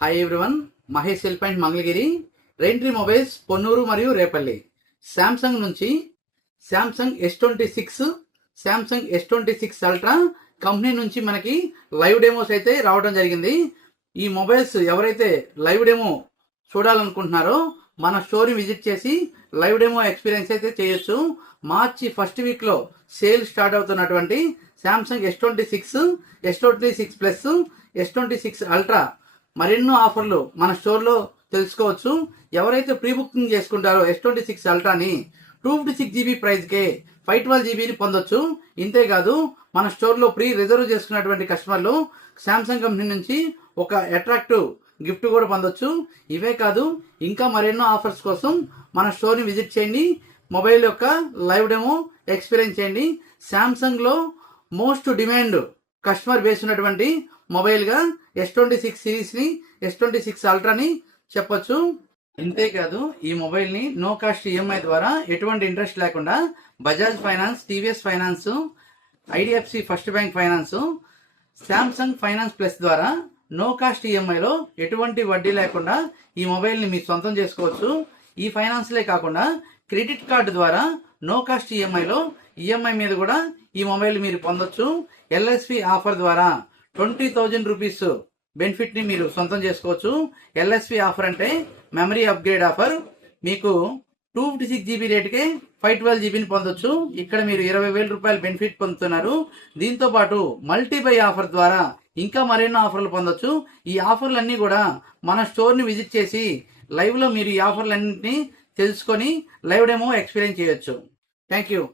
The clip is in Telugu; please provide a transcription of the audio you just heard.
Hi everyone, Mahesh cell point Mangalagiri. Raintree mobiles Ponnur మరియు రేపల్లి. శాంసంగ్ నుంచి Samsung S26, Samsung S26 ultra company నుంచి మనకి లైవ్ డెమోస్ అయితే రావడం జరిగింది. ఈ మొబైల్స్ ఎవరైతే లైవ్ డెమో చూడాలనుకుంటున్నారో మన స్టోర్ని విజిట్ చేసి లైవ్ డెమో ఎక్స్పీరియన్స్ అయితే చేయొచ్చు. మార్చి ఫస్ట్ వీక్లో సేల్ స్టార్ట్ అవుతున్నటువంటి Samsung S26, S26 plus, S26 ultra మరెన్నో ఆఫర్లు మన స్టోర్లో తెలుసుకోవచ్చు. ఎవరైతే ప్రీ బుకింగ్ చేసుకుంటారో S26 అల్ట్రాని 256 GB ప్రైస్కే 512 GBని పొందొచ్చు. ఇంతేకాదు మన స్టోర్లో ప్రీ రిజర్వ్ చేసుకున్నటువంటి కస్టమర్లు శాంసంగ్ కంపెనీ నుంచి ఒక అట్రాక్టివ్ గిఫ్ట్ కూడా పొందొచ్చు. ఇవే కాదు ఇంకా మరెన్నో ఆఫర్స్ కోసం మన స్టోర్ని విజిట్ చేయండి. మొబైల్ యొక్క లైవ్ డెమో ఎక్స్పీరియన్స్ చేయండి. శాంసంగ్లో మోస్ట్ డిమాండ్ కస్టమర్ బేస్ ఉన్నటువంటి మొబైల్గా S26 సిరీస్ని, S26 అల్ట్రాని చెప్పొచ్చు. ఇంతేకాదు ఈ మొబైల్ని నో కాస్ట్ ఈఎంఐ ద్వారా ఎటువంటి ఇంట్రెస్ట్ లేకుండా Bajaj finance, TVS finance, IDFC first bank finance, Samsung finance plus ద్వారా నో కాస్ట్ ఈఎంఐలో ఎటువంటి వడ్డీ లేకుండా ఈ మొబైల్ని మీరు సొంతం చేసుకోవచ్చు. ఈ ఫైనాన్స్లే కాకుండా క్రెడిట్ కార్డు ద్వారా నో కాస్ట్ ఈఎంఐలో ఈఎంఐ మీద కూడా ఈ మొబైల్ మీరు పొందొచ్చు. ఎల్ఎస్పి ఆఫర్ ద్వారా 20,000 రూపీస్ బెనిఫిట్ని మీరు సొంతం చేసుకోవచ్చు. ఎల్ఎస్పి ఆఫర్ అంటే మెమరీ అప్గ్రేడ్ ఆఫర్. మీకు 256 GB రేటుకే 512 GBని పొందొచ్చు. ఇక్కడ మీరు 20,000 రూపాయలు బెనిఫిట్ పొందుతున్నారు. దీంతో పాటు మల్టీబై ఆఫర్ ద్వారా ఇంకా మరెన్నో ఆఫర్లు పొందొచ్చు. ఈ ఆఫర్లన్నీ కూడా మన స్టోర్ని విజిట్ చేసి లైవ్లో మీరు ఈ ఆఫర్లన్నింటినీ తెలుసుకొని లైవ్ డెమో ఎక్స్పీరియన్స్ చేయొచ్చు. Thank you.